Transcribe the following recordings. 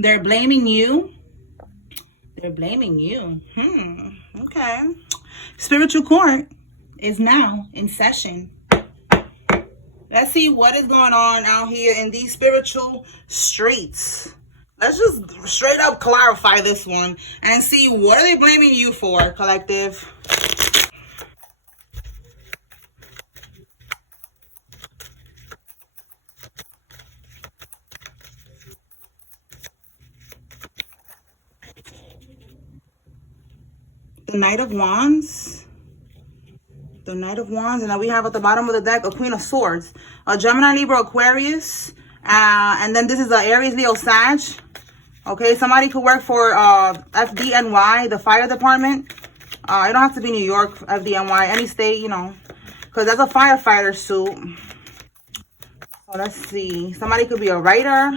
They're blaming you. They're blaming you. Okay. Spiritual court is now in session. Let's see what is going on out here in these spiritual streets. Let's just straight up clarify this one and see what are they blaming you for, collective. The Knight of Wands. The Knight of Wands. And then we have at the bottom of the deck a Queen of Swords. A Gemini, Libra, Aquarius. And then this is a Aries, Leo, Sag. Okay, somebody could work for FDNY, the fire department. It don't have to be New York, FDNY, any state, you know. Because that's a firefighter suit. So let's see. Somebody could be a writer.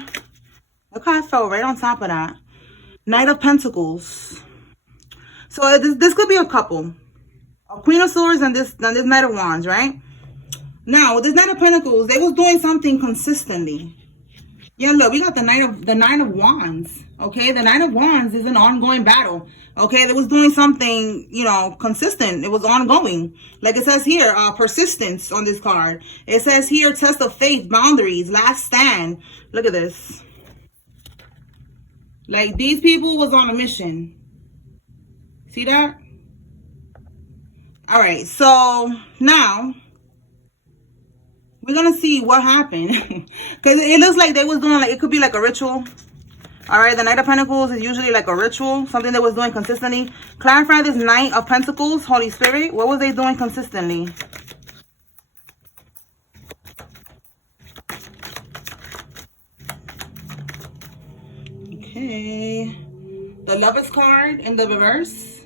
Look how I fell right on top of that. Knight of Pentacles. So this could be a couple. A Queen of Swords and this Knight of Wands, right? Now, with this Knight of Pentacles, they was doing something consistently. Yeah, look, we got the Knight of Wands. Okay, the Knight of Wands is an ongoing battle. Okay, they was doing something, you know, consistent. It was ongoing. Like it says here, persistence on this card. It says here, test of faith, boundaries, last stand. Look at this. Like, these people was on a mission. See that? All right, so now we're gonna see what happened. Because it looks like they was doing, like, it could be like a ritual. All right, the Knight of Pentacles is usually like a ritual, something they was doing consistently. Clarify this Knight of Pentacles, Holy Spirit. What was they doing consistently? Okay, the Lovers card in the reverse.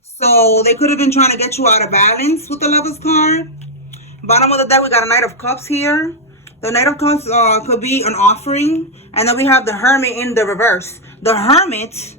So they could have been trying to get you out of balance with the Lovers card. Bottom of the deck, we got a Knight of Cups here. The Knight of Cups could be an offering. And then we have the Hermit in the reverse. The Hermit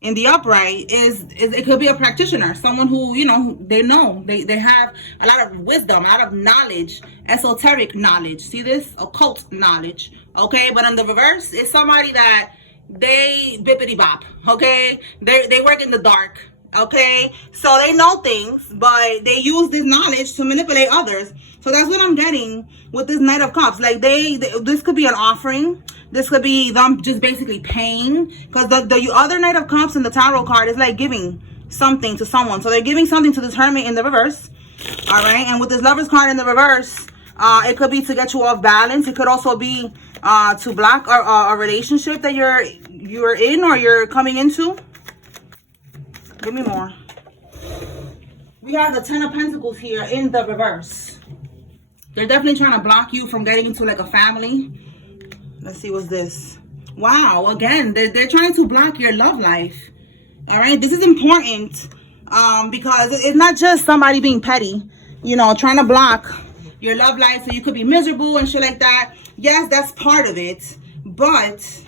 in the upright it could be a practitioner. Someone who, you know, they have a lot of wisdom, a lot of knowledge, esoteric knowledge. See this? Occult knowledge. Okay, but in the reverse, it's somebody that they bippity bop. Okay, they work in the dark. Okay, so they know things, but they use this knowledge to manipulate others. So that's what I'm getting with this Knight of Cups. Like this could be an offering. This could be them just basically paying, because the other Knight of Cups in the tarot card is like giving something to someone. So they're giving something to this Hermit in the reverse. All right, and with this Lovers card in the reverse, it could be to get you off balance. It could also be to block a relationship that you're in or you're coming into. Give me more. We have the Ten of Pentacles here in the reverse. They're definitely trying to block you from getting into like a family. Let's see what's this. Wow, again, they're trying to block your love life. All right, this is important because it's not just somebody being petty, you know, trying to block your love life so you could be miserable and shit like that. Yes, that's part of it, but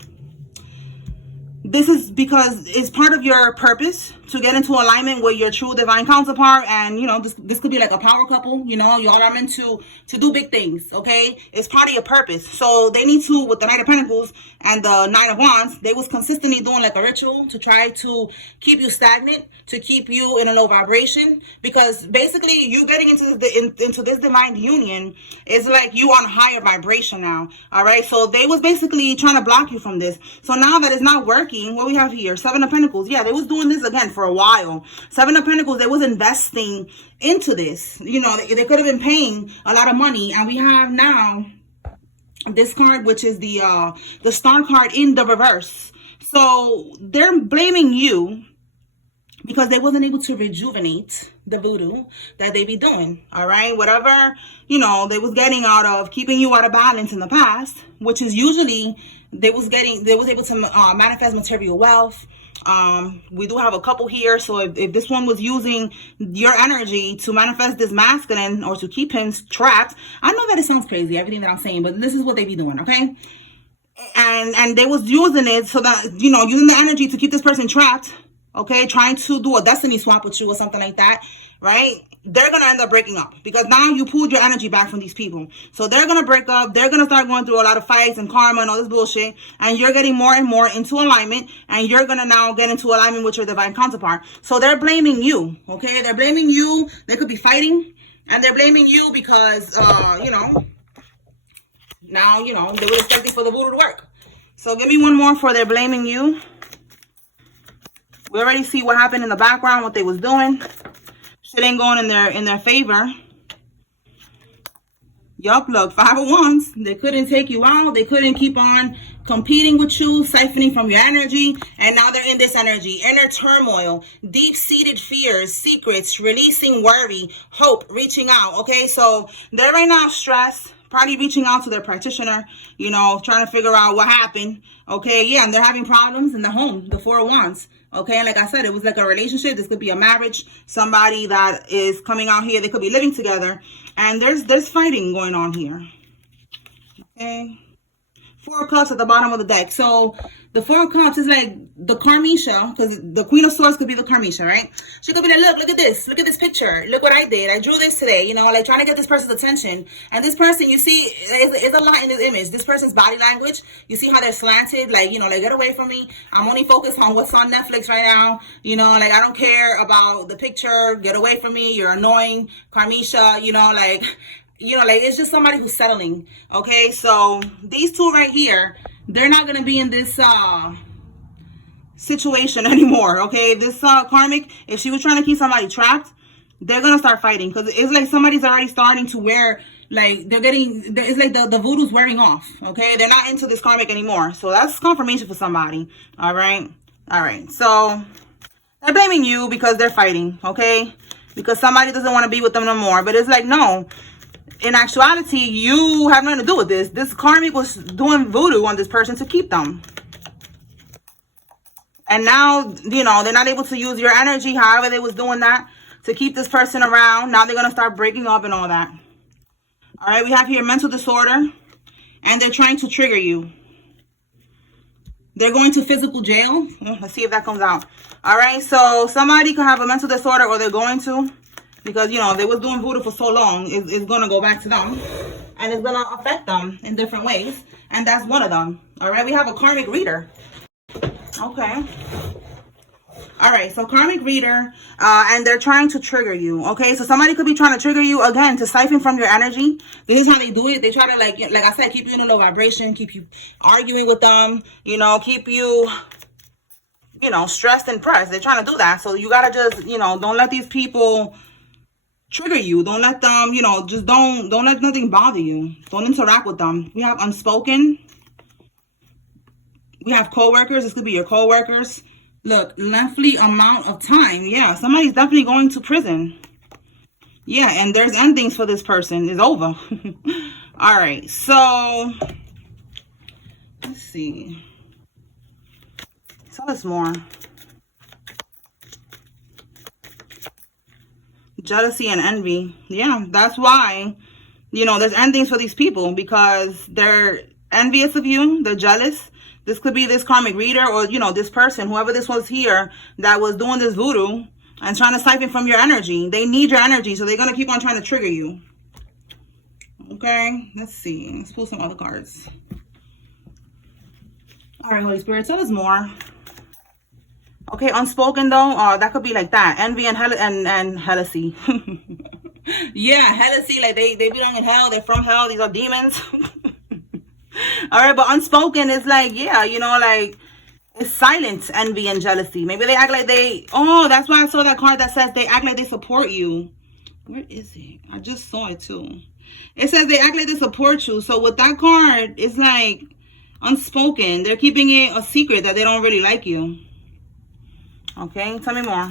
this is because it's part of your purpose to get into alignment with your true divine counterpart. And, you know, this could be like a power couple. You know, y'all are meant to do big things, okay? It's part of your purpose. So they need to, with the Knight of Pentacles and the Knight of Wands, they was consistently doing like a ritual to try to keep you stagnant, to keep you in a low vibration. Because basically you getting into this divine union is like you on a higher vibration now, all right? So they was basically trying to block you from this. So now that it's not working, what we have here, Seven of Pentacles. Yeah, they was doing this again for a while. Seven of Pentacles, they was investing into this. You know, they could have been paying a lot of money. And we have now this card, which is the Star card in the reverse. So they're blaming you because they wasn't able to rejuvenate the voodoo that they be doing. All right, whatever, you know, they was getting out of keeping you out of balance in the past, which is usually they was able to manifest material wealth. We do have a couple here, so if this one was using your energy to manifest this masculine or to keep him trapped, I know that it sounds crazy, everything that I'm saying, but this is what they be doing, okay? And they was using it so that, you know, using the energy to keep this person trapped okay, trying to do a destiny swap with you or something like that, right? They're going to end up breaking up because now you pulled your energy back from these people. So they're going to break up. They're going to start going through a lot of fights and karma and all this bullshit. And you're getting more and more into alignment. And you're going to now get into alignment with your divine counterpart. So they're blaming you, okay? They're blaming you. They could be fighting. And they're blaming you because, you know, now, you know, they were expecting for the voodoo to work. So give me one more for they're blaming you. We already see what happened in the background, what they was doing. Shit ain't going in their favor. Yup, look, 5 of Wands. They couldn't take you out. They couldn't keep on competing with you, siphoning from your energy. And now they're in this energy. Inner turmoil, deep-seated fears, secrets, releasing worry, hope, reaching out. Okay, so they're right now stressed. Probably reaching out to their practitioner, you know, trying to figure out what happened. Okay, yeah, and they're having problems in the home, the 4 of Wands. Okay, and like I said, it was like a relationship. This could be a marriage. Somebody that is coming out here. They could be living together. And there's fighting going on here. Okay. 4 of Cups at the bottom of the deck. So the 4 of Cups is like the Karmisha, because the Queen of Swords could be the Karmisha, right? She could be like, look at this. Look at this picture. Look what I did. I drew this today, you know, like trying to get this person's attention. And this person, you see, is a lot in this image. This person's body language, you see how they're slanted, like, you know, like, get away from me. I'm only focused on what's on Netflix right now. You know, like, I don't care about the picture. Get away from me. You're annoying, Karmisha, you know, like... You know, like, it's just somebody who's settling. Okay, so these two right here, they're not going to be in this situation anymore. Okay, this karmic, if she was trying to keep somebody trapped, they're going to start fighting. Because it's like somebody's already starting to wear, like, they're getting, it's like the voodoo's wearing off. Okay, they're not into this karmic anymore. So that's confirmation for somebody. All right. All right. So they're blaming you because they're fighting. Okay, because somebody doesn't want to be with them no more. But it's like, no. In actuality, you have nothing to do with this. This karmic was doing voodoo on this person to keep them. And now, you know, they're not able to use your energy, however they was doing that, to keep this person around. Now they're going to start breaking up and all that. All right, we have here mental disorder. And they're trying to trigger you. They're going to physical jail. Let's see if that comes out. All right, so somebody could have a mental disorder, or they're going to. Because, you know, they was doing voodoo for so long, it's going to go back to them. And it's going to affect them in different ways. And that's one of them. All right, we have a karmic reader. Okay. All right, so karmic reader, and they're trying to trigger you. Okay, so somebody could be trying to trigger you, again, to siphon from your energy. This is how they do it. They try to, like I said, keep you in a low vibration, keep you arguing with them, you know, keep you... you know, stressed and pressed. They're trying to do that. So you got to just, you know, don't let these people... trigger you. Don't let them, you know, just don't let nothing bother you. Don't interact with them. We have unspoken. We have co-workers. This could be your co-workers. Look, lengthy amount of time. Yeah, somebody's definitely going to prison. Yeah, and there's endings for this person. It's over. All right, so let's see. Tell us more. Jealousy and envy. Yeah, that's why, you know, there's endings for these people, because they're envious of you. They're jealous. This could be this karmic reader, or, you know, this person, whoever this was here that was doing this voodoo and trying to siphon from your energy. They need your energy, so they're going to keep on trying to trigger you. Okay, let's see. Let's pull some other cards. All right, Holy Spirit, tell us more. Okay, unspoken though, that could be like that. Envy and jealousy. Yeah, jealousy, like they belong in hell. They're from hell. These are demons. All right, but unspoken is like, yeah, you know, like it's silent envy and jealousy. Maybe they act like they, oh, that's why I saw that card that says they act like they support you. Where is it? I just saw it too. It says they act like they support you. So with that card, it's like unspoken. They're keeping it a secret that they don't really like you. Okay, tell me more.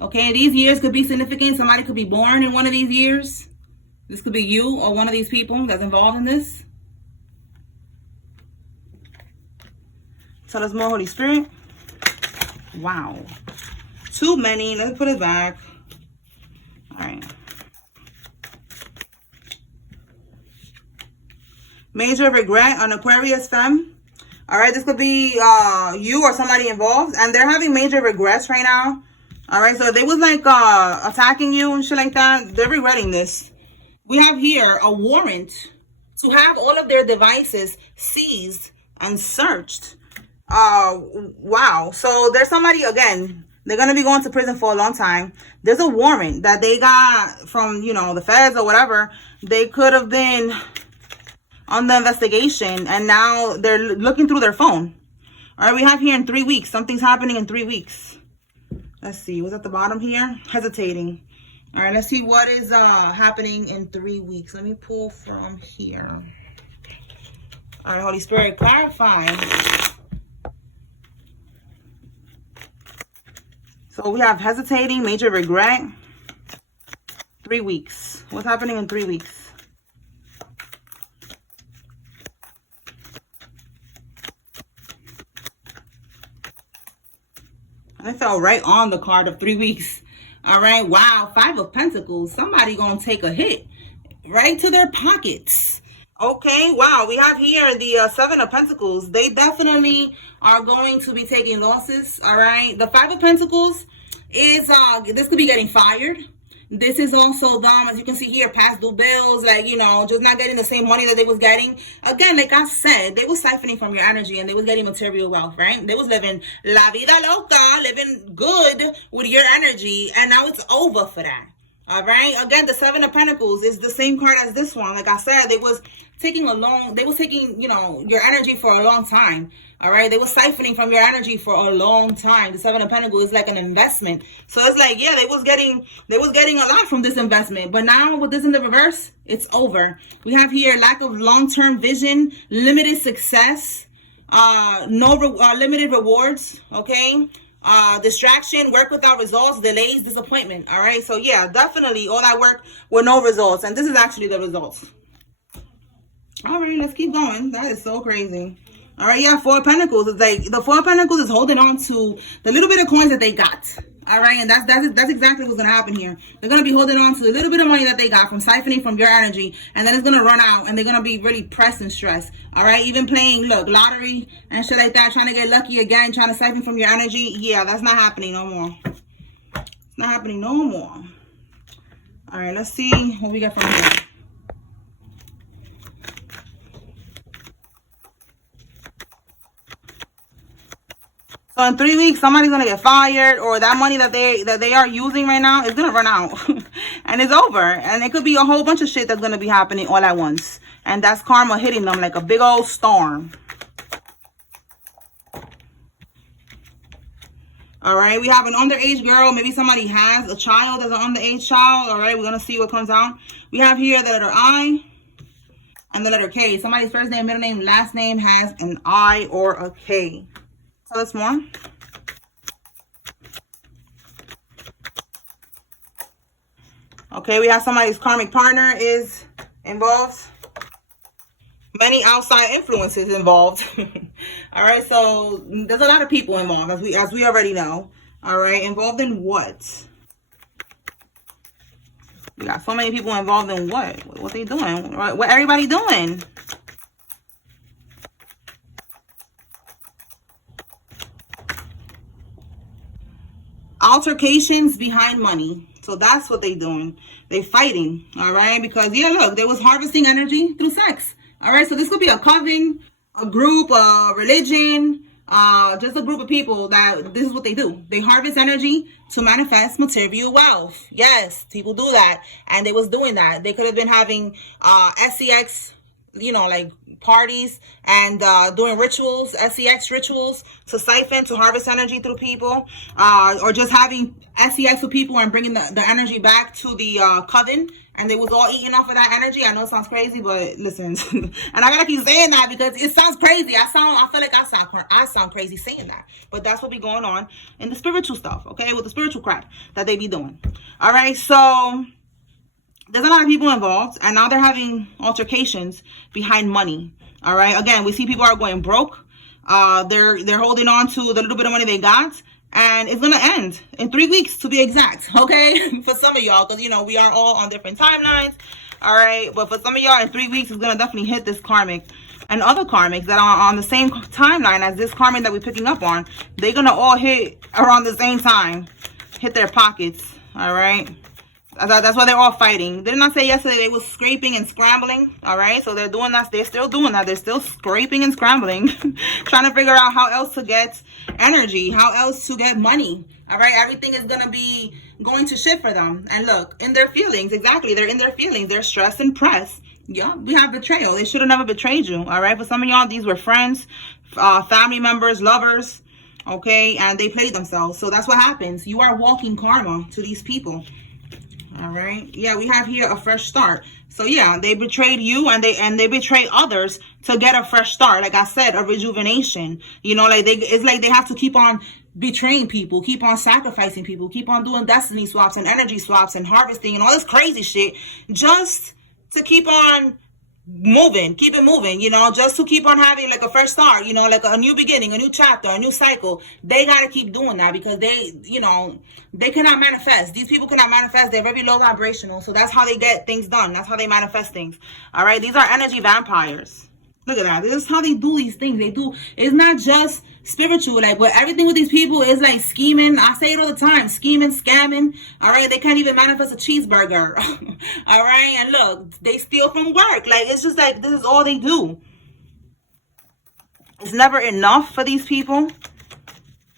Okay, these years could be significant. Somebody could be born in one of these years. This could be you or one of these people that's involved in this. Tell us more, Holy Spirit. Wow. Too many. Let's put it back. All right. Major regret on Aquarius femme. All right, this could be you or somebody involved, and they're having major regrets right now. All right, so if they was like attacking you and shit like that, they're regretting this. We have here a warrant to have all of their devices seized and searched. Wow. So there's somebody, again, they're going to be going to prison for a long time. There's a warrant that they got from, you know, the feds or whatever. They could have been on the investigation, and now they're looking through their phone. All right, we have here in 3 weeks. Something's happening in 3 weeks. Let's see. What's at the bottom here? Hesitating. All right, let's see what is happening in 3 weeks. Let me pull from here. All right, Holy Spirit, clarify. So we have hesitating, major regret. 3 weeks. What's happening in 3 weeks? I fell right on the card of 3 weeks. All right. Wow. 5 of Pentacles. Somebody gonna take a hit right to their pockets. Okay. Wow. We have here the 7 of Pentacles. They definitely are going to be taking losses. All right. The 5 of Pentacles is this could be getting fired. This is also them, as you can see here, past due bills, like, you know, just not getting the same money that they was getting. Again, like I said, they was siphoning from your energy, and they was getting material wealth, right? They was living la vida loca, living good with your energy, and now it's over for that. All right. Again, the 7 of Pentacles is the same card as this one. Like I said, they was taking, you know, your energy for a long time. All right. They were siphoning from your energy for a long time. The 7 of Pentacles is like an investment. So it's like, yeah, they was getting a lot from this investment. But now with this in the reverse, it's over. We have here lack of long-term vision, limited success, limited rewards. Okay. Distraction, work without results, delays, disappointment. All right. So yeah, definitely all that work with no results. And this is actually the results. All right, let's keep going. That is so crazy. All right, yeah, 4 of Pentacles. It's like the 4 of Pentacles is holding on to the little bit of coins that they got. All right, and that's exactly what's gonna happen here. They're gonna be holding on to the little bit of money that they got from siphoning from your energy, and then it's gonna run out, and they're gonna be really pressed and stressed. All right, even playing, look, lottery and shit like that, trying to get lucky again, trying to siphon from your energy. Yeah, that's not happening no more. It's not happening no more. All right, let's see what we got from here. So in 3 weeks, somebody's gonna get fired, or that money that they are using right now is gonna run out, and it's over. And it could be a whole bunch of shit that's gonna be happening all at once, and that's karma hitting them like a big old storm. All right, we have an underage girl. Maybe somebody has a child as an underage child. All right, we're gonna see what comes out. We have here the letter I and the letter K. Somebody's first name, middle name, last name has an I or a K. Tell us more. Okay, we have somebody's karmic partner is involved. Many outside influences involved. All right, so there's a lot of people involved, as we already know. All right, involved in what? We got so many people involved in what? What they doing? What everybody doing? Altercations behind money. So that's what they doing. They fighting. All right, because yeah, look, they was harvesting energy through sex. All right, so this could be a coven, a group, a religion, just a group of people that this is what they do. They harvest energy to manifest material wealth. Yes, people do that, and they was doing that. They could have been having sex, you know, like parties and doing rituals, sex rituals to siphon, to harvest energy through people, or just having sex with people and bringing the energy back to the coven, and they was all eating off of that energy. I know it sounds crazy, but listen, and I gotta keep saying that because it sounds crazy. I feel like I sound crazy saying that, but that's what be going on in the spiritual stuff, okay, with the spiritual crap that they be doing. All right, so there's a lot of people involved, and now they're having altercations behind money. All right, again, we see people are going broke. They're holding on to the little bit of money they got, and it's gonna end in 3 weeks to be exact. Okay, for some of y'all, because you know we are all on different timelines. All right, but for some of y'all, in 3 weeks, it's gonna definitely hit this karmic. and other karmics that are on the same timeline as this karmic that we're picking up on. They're gonna all hit around the same time, hit their pockets. All right, that's why they're all fighting. Didn't I say yesterday they was scraping and scrambling? All right, so they're doing that. They're still doing that. They're still scraping and scrambling, trying to figure out how else to get energy, how else to get money. All right, everything is gonna be going to shit for them. And look, in their feelings, exactly, they're in their feelings. They're stressed and pressed. Yeah, we have betrayal. They should have never betrayed you. All right, for some of y'all, these were friends, family members, lovers. Okay, and they played themselves. So that's what happens. You are walking karma to these people. All right, yeah, we have here a fresh start. So yeah, they betrayed you, and they betray others to get a fresh start. Like I said, a rejuvenation. You know, like it's like they have to keep on betraying people, keep on sacrificing people, keep on doing destiny swaps and energy swaps and harvesting and all this crazy shit, just to keep on keep it moving, you know, just to keep on having like a fresh start, you know, like a new beginning, a new chapter, a new cycle. They got to keep doing that because they, you know, they cannot manifest. These people cannot manifest. They're very low vibrational. So that's how they get things done. That's how they manifest things. All right. These are energy vampires. Look at that. This is how they do these things. They do. It's not just spiritual. Like, but everything with these people is like scheming. I say it all the time. Scheming, scamming. All right. They can't even manifest a cheeseburger. All right. And look, they steal from work. Like, it's just like, this is all they do. It's never enough for these people.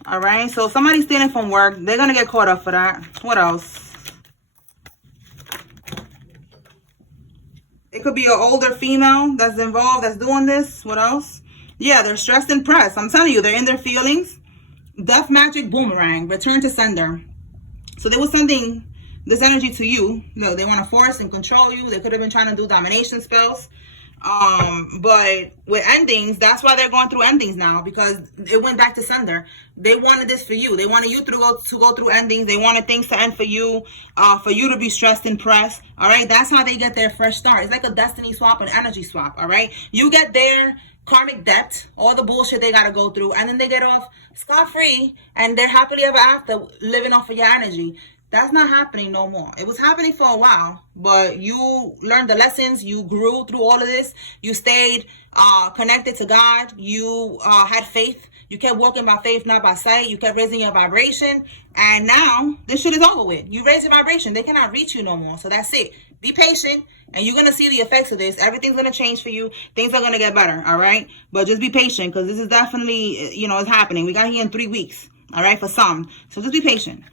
All right. So if somebody's stealing from work, they're going to get caught up for that. What else? It could be an older female that's involved, that's doing this. What else? Yeah, they're stressed and pressed. I'm telling you, they're in their feelings. Death magic boomerang, return to sender. So they were sending this energy to you. Look, they want to force and control you. They could have been trying to do domination spells. But with endings, that's why they're going through endings now, because it went back to sender. They wanted this for you. They wanted you to go through endings. They wanted things to end for you to be stressed and pressed. All right, that's how they get their fresh start. It's like a destiny swap and energy swap. All right, you get their karmic debt, all the bullshit they gotta go through, and then they get off scot-free, and they're happily ever after living off of your energy. That's not happening no more. It was happening for a while, but you learned the lessons. You grew through all of this. You stayed connected to God. You had faith. You kept walking by faith, not by sight. You kept raising your vibration. And now this shit is over with. You raise your vibration. They cannot reach you no more. So that's it. Be patient, and you're going to see the effects of this. Everything's going to change for you. Things are going to get better, all right? But just be patient, because this is definitely, you know, it's happening. We got here in 3 weeks, all right, for some. So just be patient.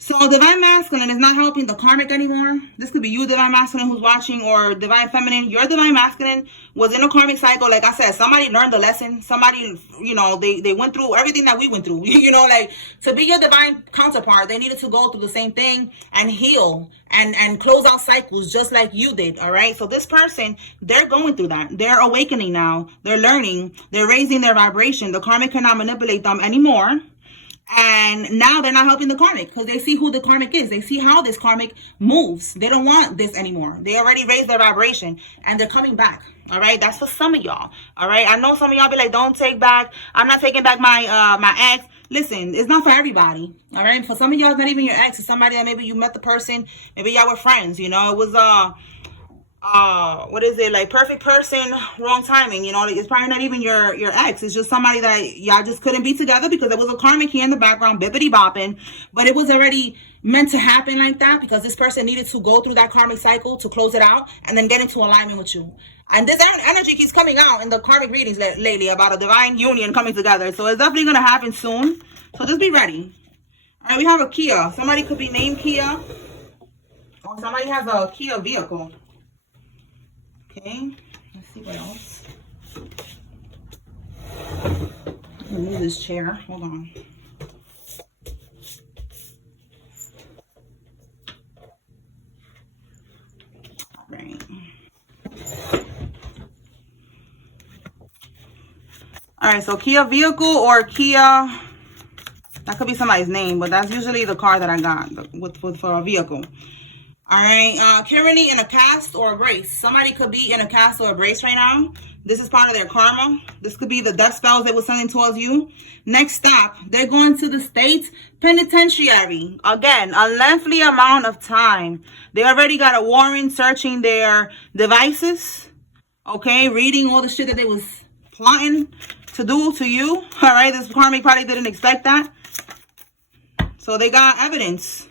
So Divine Masculine is not helping the karmic anymore. This could be you, Divine Masculine, who's watching, or Divine Feminine. Your Divine Masculine was in a karmic cycle. Like I said, somebody learned the lesson. Somebody, you know, they went through everything that we went through. You know, like, to be your divine counterpart, they needed to go through the same thing and heal and close out cycles just like you did, all right? So this person, they're going through that. They're awakening now. They're learning. They're raising their vibration. The karmic cannot manipulate them anymore. And now they're not helping the karmic because they see who the karmic is. They see how this karmic moves. They don't want this anymore. They already raised their vibration and they're coming back. All right. That's for some of y'all. All right. I know some of y'all be like, don't take back. I'm not taking back my ex. Listen, it's not for everybody. All right. For some of y'all, it's not even your ex. It's somebody that maybe you met the person. Maybe y'all were friends. You know, it was, what is it, like perfect person, wrong timing, you know? Like, it's probably not even your ex. It's just somebody that y'all just couldn't be together because there was a karmic here in the background bippity bopping, but it was already meant to happen like that because this person needed to go through that karmic cycle to close it out and then get into alignment with you. And this energy keeps coming out in the karmic readings lately about a divine union coming together. So it's definitely going to happen soon. So just be ready. All right, we have a Kia. Somebody could be named Kia. Or somebody has a Kia vehicle. Okay, let's see what else. I'm gonna move this chair. Hold on. All right. All right, so Kia vehicle or Kia, that could be somebody's name, but that's usually the car that I got for a vehicle. All right, currently in a cast or a brace. Somebody could be in a cast or a brace right now. This is part of their karma. This could be the death spells they were sending towards you. Next stop, they're going to the state penitentiary. Again, a lengthy amount of time. They already got a warrant searching their devices. Okay, reading all the shit that they was plotting to do to you. All right, this karmic probably didn't expect that. So they got evidence.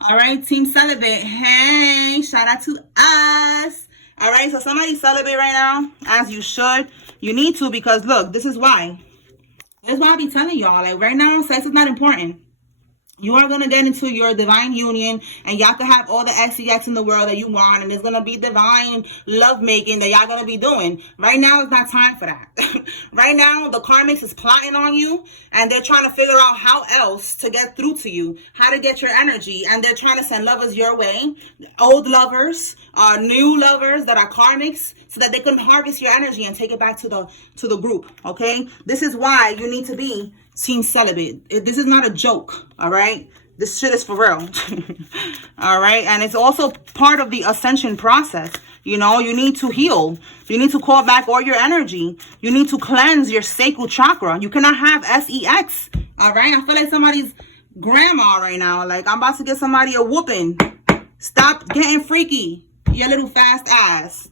All right, team celibate. Hey, shout out to us. All right, so somebody's celibate right now, as you should. You need to, because look, this is why. This is why I be telling y'all, like right now, sex is not important. You are going to get into your divine union, and y'all can have all the sex in the world that you want, and it's going to be divine love making that y'all going to be doing. Right now is not time for that. Right now, the karmics is plotting on you, and they're trying to figure out how else to get through to you, how to get your energy, and they're trying to send lovers your way, old lovers, new lovers that are karmics, so that they can harvest your energy and take it back to the group. Okay, this is why you need to be team celibate. This is not a joke. All right, this shit is for real. All right, and it's also part of the ascension process. You know, you need to heal. You need to call back all your energy. You need to cleanse your sacral chakra. You cannot have sex. All right, I feel like somebody's grandma right now. Like I'm about to get somebody a whooping. Stop getting freaky, you little fast ass.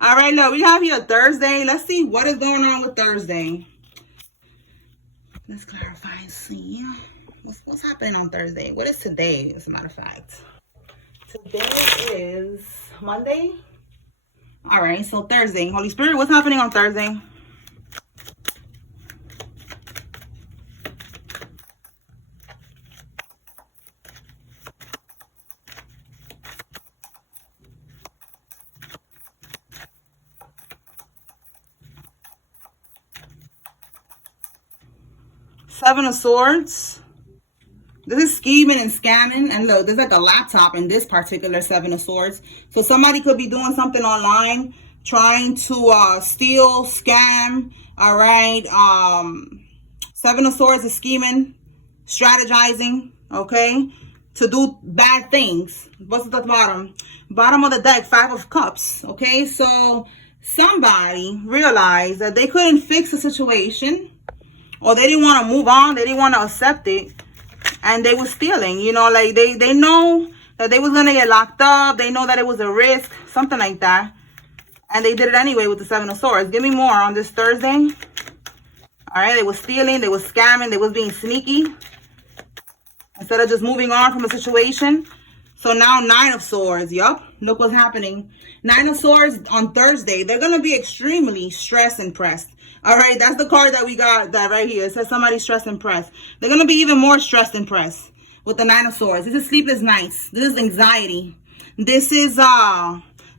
All right, look, we have here Thursday. Let's see what is going on with Thursday. Let's clarify and see. What's happening on Thursday? What is today, as a matter of fact? Today is Monday. All right, so Thursday. Holy Spirit, what's happening on Thursday? Seven of Swords. This is scheming and scamming. And look, there's like a laptop in this particular Seven of Swords. So somebody could be doing something online, trying to steal, scam. All right. Seven of Swords is scheming, strategizing, okay, to do bad things. What's at the bottom? Bottom of the deck, Five of Cups. Okay, so somebody realized that they couldn't fix the situation, or they didn't want to move on, they didn't want to accept it, and they were stealing. You know, like they know that they was going to get locked up. They know that it was a risk, something like that. And they did it anyway with the Seven of Swords. Give me more on this Thursday. All right, they were stealing, they were scamming, they was being sneaky, instead of just moving on from a situation. So now Nine of Swords, yup, look what's happening. Nine of Swords on Thursday, they're going to be extremely stressed and pressed. All right, that's the card that we got that right here. It says somebody stressed and pressed. They're going to be even more stressed and pressed with the Nine of Swords. This is sleepless nights. This is anxiety. This is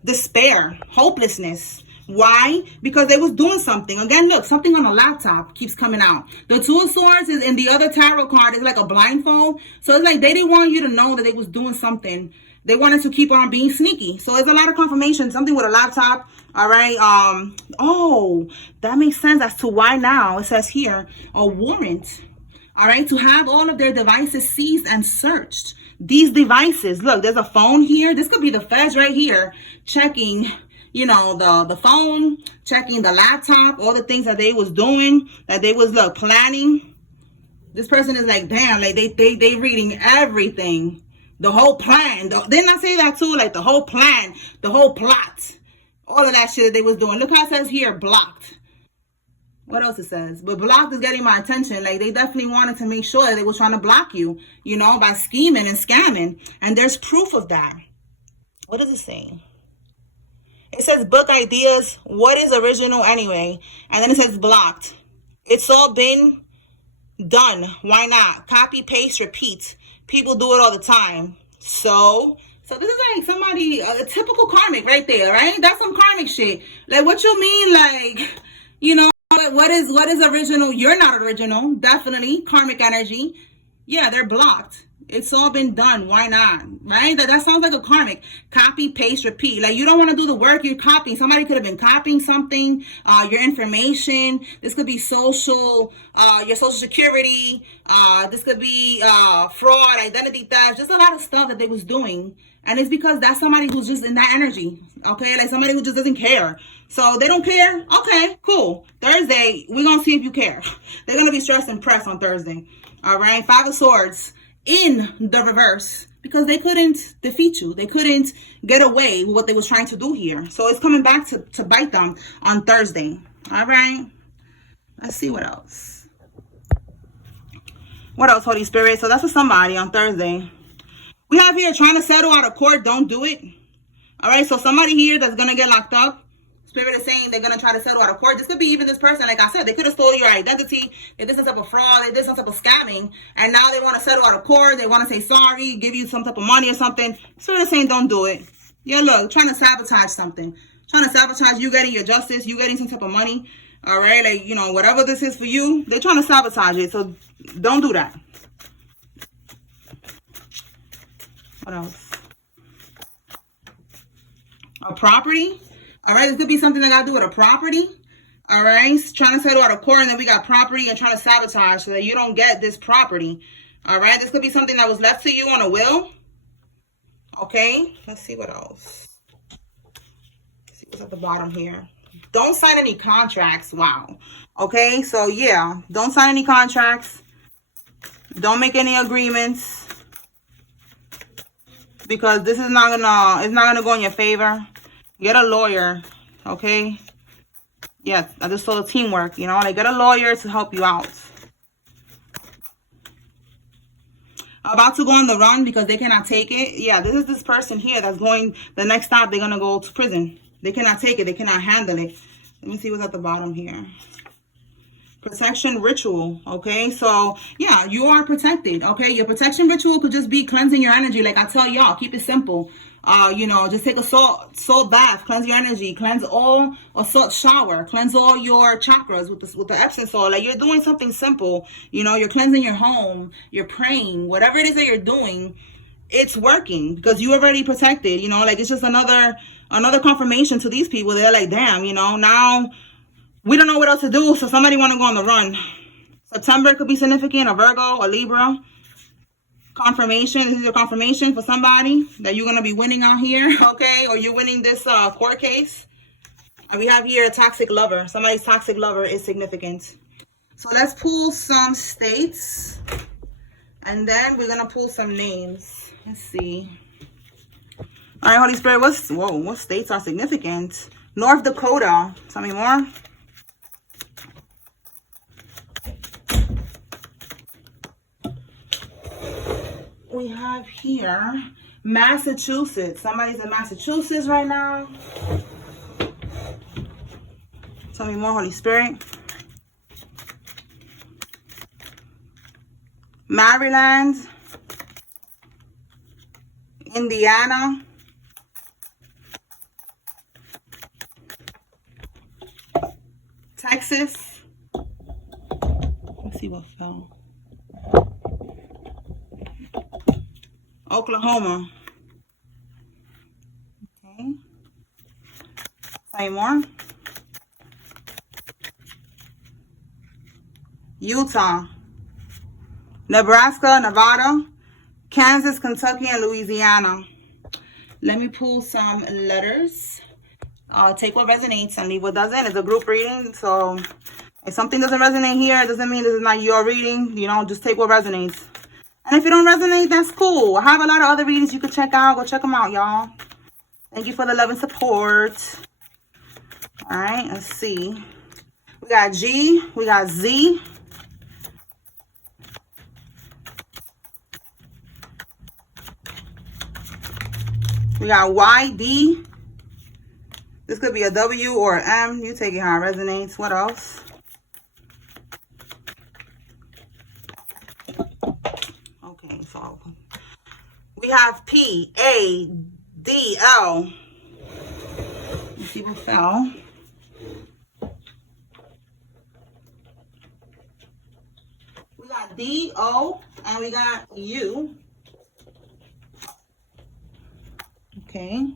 despair, hopelessness. Why? Because they was doing something. Again, look, something on a laptop keeps coming out. The Two of Swords is in the other tarot card. It's like a blindfold. So it's like they didn't want you to know that they was doing something. They wanted to keep on being sneaky. So it's a lot of confirmation. Something with a laptop. All right. Oh, that makes sense as to why now it says here a warrant. All right. To have all of their devices seized and searched. These devices. Look, there's a phone here. This could be the feds right here checking, you know, the phone, checking the laptop, all the things that they was doing, that they was planning. This person is like, damn, like they reading everything. The whole plan. Didn't I say that too? Like the whole plan, the whole plot, all of that shit that they was doing. Look how it says here, blocked. What else it says? But blocked is getting my attention. Like they definitely wanted to make sure that they was trying to block you, you know, by scheming and scamming. And there's proof of that. What does it say? It says book ideas. What is original anyway? And then it says blocked. It's all been done. Why not? Copy, paste, repeat. People do it all the time. So this is like somebody, a typical karmic right there, right? That's some karmic shit. Like, what you mean? Like, you know, what is original? You're not original. Definitely karmic energy. Yeah, they're blocked. It's all been done. Why not? Right? That sounds like a karmic. Copy, paste, repeat. Like you don't want to do the work. You're copying. Somebody could have been copying something. Your information. This could be social. Your social security. This could be fraud, identity theft. Just a lot of stuff that they was doing. And it's because that's somebody who's just in that energy. Okay? Like somebody who just doesn't care. So they don't care? Okay, cool. Thursday, we're going to see if you care. They're going to be stressed and pressed on Thursday. All right? Five of Swords. In the reverse. because they couldn't defeat you. They couldn't get away with what they was trying to do here. So it's coming back to bite them on Thursday. All right. Let's see what else. What else, Holy Spirit? So that's for somebody on Thursday. We have here trying to settle out of court. Don't do it. All right. So somebody here that's going to get locked up. Spirit is saying they're going to try to settle out of court. This could be even this person. Like I said, they could have stole your identity. They did some type of fraud. They did some type of scamming. And now they want to settle out of court. They want to say sorry, give you some type of money or something. Spirit is saying don't do it. Yeah, look, trying to sabotage something. Trying to sabotage you getting your justice, you getting some type of money. All right, like, you know, whatever this is for you, they're trying to sabotage it. So don't do that. What else? A property. All right, this could be something that got to do with a property. All right, trying to settle out of court, and then we got property and trying to sabotage so that you don't get this property. All right, this could be something that was left to you on a will. Okay, let's see what else. Let's see what's at the bottom here. Don't sign any contracts. Wow. Okay, so yeah, don't sign any contracts. Don't make any agreements, because this is not gonna, it's not gonna go in your favor. Get a lawyer, okay? Yes, I just saw the teamwork, you know, like get a lawyer to help you out. About to go on the run because they cannot take it. Yeah, this is this person here that's going, the next stop, they're gonna go to prison. They cannot take it, they cannot handle it. Let me see what's at the bottom here. Protection ritual, okay? So, yeah, you are protected, okay? Your protection ritual could just be cleansing your energy. Like I tell y'all, keep it simple. You know, just take a salt bath, cleanse your energy, cleanse all, a salt shower, cleanse all your chakras with the Epsom salt. Like you're doing something simple, you know, you're cleansing your home, you're praying, whatever it is that you're doing, it's working because you already protected, you know, like it's just another confirmation to these people. They're like, damn, you know, now we don't know what else to do, so somebody want to go on the run. September could be significant, a Virgo, a Libra. Confirmation. This is your confirmation for somebody that you're going to be winning out here, okay? Or you're winning this court case. And we have here a toxic lover. Somebody's toxic lover is significant. So let's pull some states. And then we're going to pull some names. Let's see. All right, Holy Spirit, what states are significant? North Dakota. Tell me more. We have here Massachusetts. Somebody's in Massachusetts right now. Tell me more, Holy Spirit. Maryland, Indiana, Texas. Let's see what fell. Oklahoma. Okay. Say more. Utah, Nebraska, Nevada, Kansas, Kentucky, and Louisiana. Let me pull some letters. Take what resonates and leave what doesn't. It's a group reading, so if something doesn't resonate here, it doesn't mean this is not your reading. You know, just take what resonates. And if you don't resonate, that's cool. I have a lot of other readings you can check out. Go check them out, y'all. Thank you for the love and support. All right, let's see. We got G. We got Z. We got YD. This could be a W or an M. You take it how it resonates. What else? Okay, so we have P, A, D, L. Let's see what fell. We got D, O, and we got U. Okay.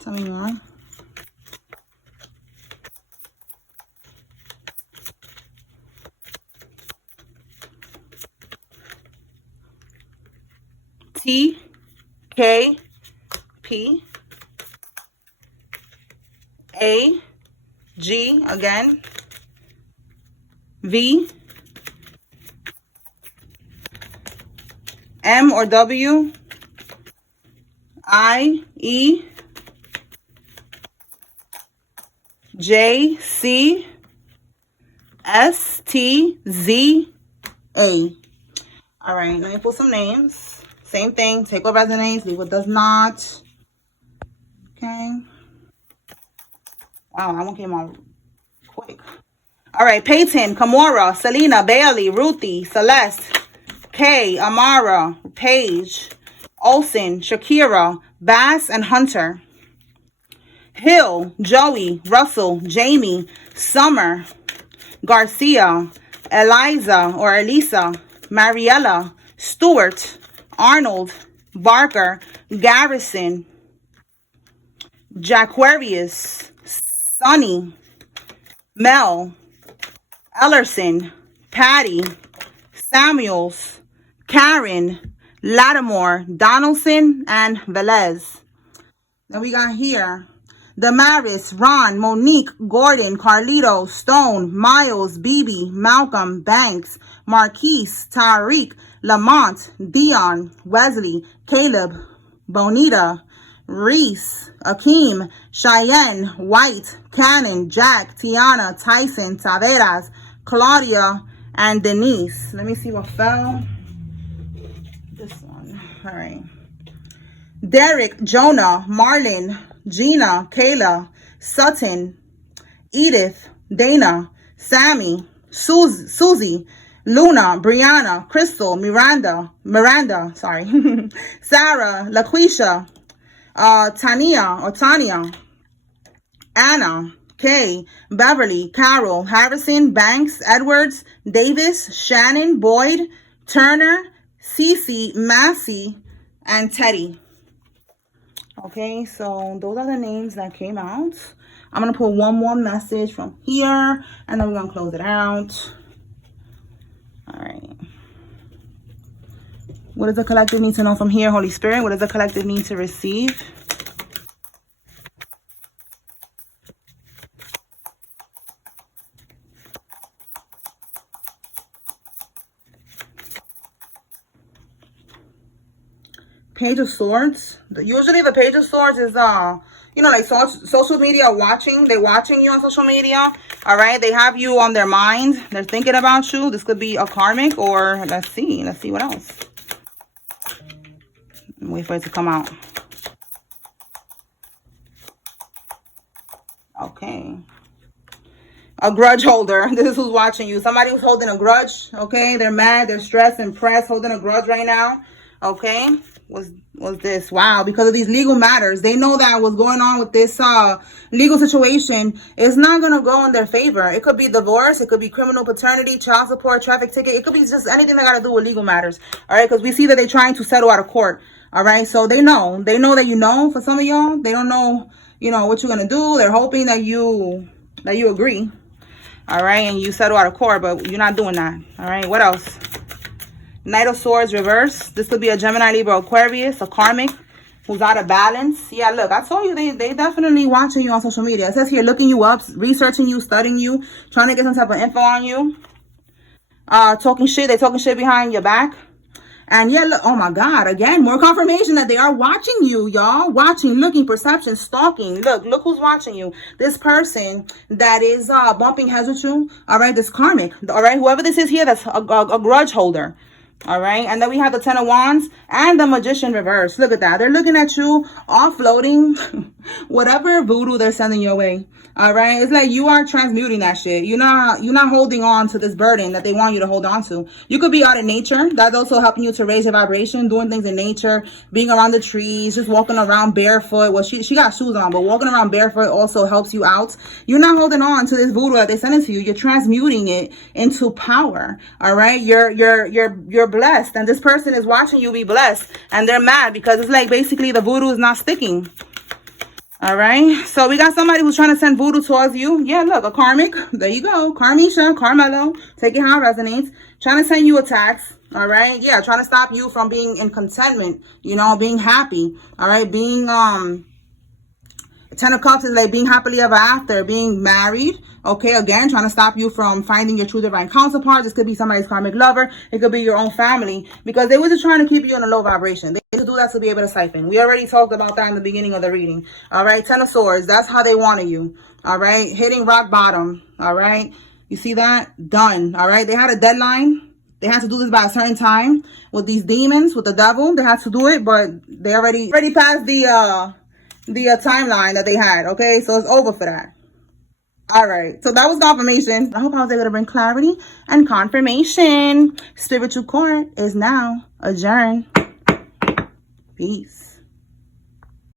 Tell me more. T, K, P, A, G again, V, M or W, I, E, J, C, S, T, Z, A. All right, let me put some names. Same thing. Take what resonates, leave what does not. Okay. Wow, that one came out quick. All right, Peyton, Kamora, Selena, Bailey, Ruthie, Celeste, Kay, Amara, Paige, Olsen, Shakira, Bass, and Hunter. Hill, Joey, Russell, Jamie, Summer, Garcia, Eliza or Elisa, Mariella, Stewart, Arnold, Barker, Garrison, Jaquarius, Sonny, Mel, Ellerson, Patty, Samuels, Karen, Lattimore, Donaldson, and Velez. Then we got here Damaris, Ron, Monique, Gordon, Carlito, Stone, Miles, Bibi, Malcolm, Banks, Marquise, Tariq, Lamont, Dion, Wesley, Caleb, Bonita, Reese, Akeem, Cheyenne, White, Cannon, Jack, Tiana, Tyson, Taveras, Claudia, and Denise. Let me see what fell. This one. All right. Derek, Jonah, Marlon, Gina, Kayla, Sutton, Edith, Dana, Sammy, Susie, Luna, Brianna, Crystal, Miranda, Sarah, LaQuisha, Tania, Anna, Kay, Beverly, Carol, Harrison, Banks, Edwards, Davis, Shannon, Boyd, Turner, Cece, Massey, and Teddy. Okay, so those are the names that came out. I'm going to put one more message from here, and then we're going to close it out. All right. What does the collective need to know from here, Holy Spirit? What does the collective need to receive? Page of Swords. Usually the Page of Swords is, you know, like social media watching. They're watching you on social media. All right. They have you on their mind. They're thinking about you. This could be a karmic or let's see what else. Wait for it to come out. Okay. A grudge holder. This is who's watching you. Somebody who's holding a grudge. Okay. They're mad. They're stressed and pressed, holding a grudge right now. Okay. Was this wow, because of these legal matters. They know that what's going on with this legal situation is not gonna go in their favor. It could be divorce, it could be criminal paternity, child support, traffic ticket, it could be just anything that got to do with legal matters. All right, because we see that they're trying to settle out of court. All right, so they know that, you know, for some of y'all, they don't know, you know, what you're gonna do. They're hoping that you agree. All right, and you settle out of court, but you're not doing that. All right, what else? Knight of Swords reverse. This could be a Gemini, Libra, Aquarius, a karmic who's out of balance. Yeah, look, I told you they definitely watching you on social media. It says here looking you up, researching you, studying you, trying to get some type of info on you. Talking shit. They talking shit behind your back. And yeah, look, oh my God, again, more confirmation that they are watching you, y'all. Watching, looking, perception, stalking. Look who's watching you. This person that is bumping heads with you. All right, this karmic. All right, whoever this is here, that's a grudge holder. All right, and then we have the Ten of Wands and the Magician reverse. Look at that. They're looking at you, offloading whatever voodoo they're sending your way. All right, it's like you are transmuting that shit. You're not holding on to this burden that they want you to hold on to. You could be out in nature. That's also helping you to raise your vibration, doing things in nature, being around the trees, just walking around barefoot. Well, she got shoes on, but walking around barefoot also helps you out. You're not holding on to this voodoo that they send it to you. You're transmuting it into power. All right, you're blessed, and this person is watching you be blessed, and they're mad because it's like basically the voodoo is not sticking. All right, so we got somebody who's trying to send voodoo towards you. Yeah, look, a karmic. There you go. Carmisha, Carmelo, take it how it resonates. Trying to send you attacks. All right, yeah, trying to stop you from being in contentment, you know, being happy. All right, being Ten of Cups is like being happily ever after, being married. Okay, again, trying to stop you from finding your true divine counterpart. This could be somebody's karmic lover. It could be your own family, because they were just trying to keep you in a low vibration. They do that to be able to siphon. We already talked about that in the beginning of the reading. All right, Ten of Swords. That's how they wanted you. All right, hitting rock bottom. All right, you see that? Done. All right, they had a deadline. They had to do this by a certain time with these demons, with the devil. They had to do it, but they already passed the timeline that they had. Okay, so it's over for that. All right, so that was confirmation. I hope I was able to bring clarity and confirmation. Spiritual court is now adjourned. Peace.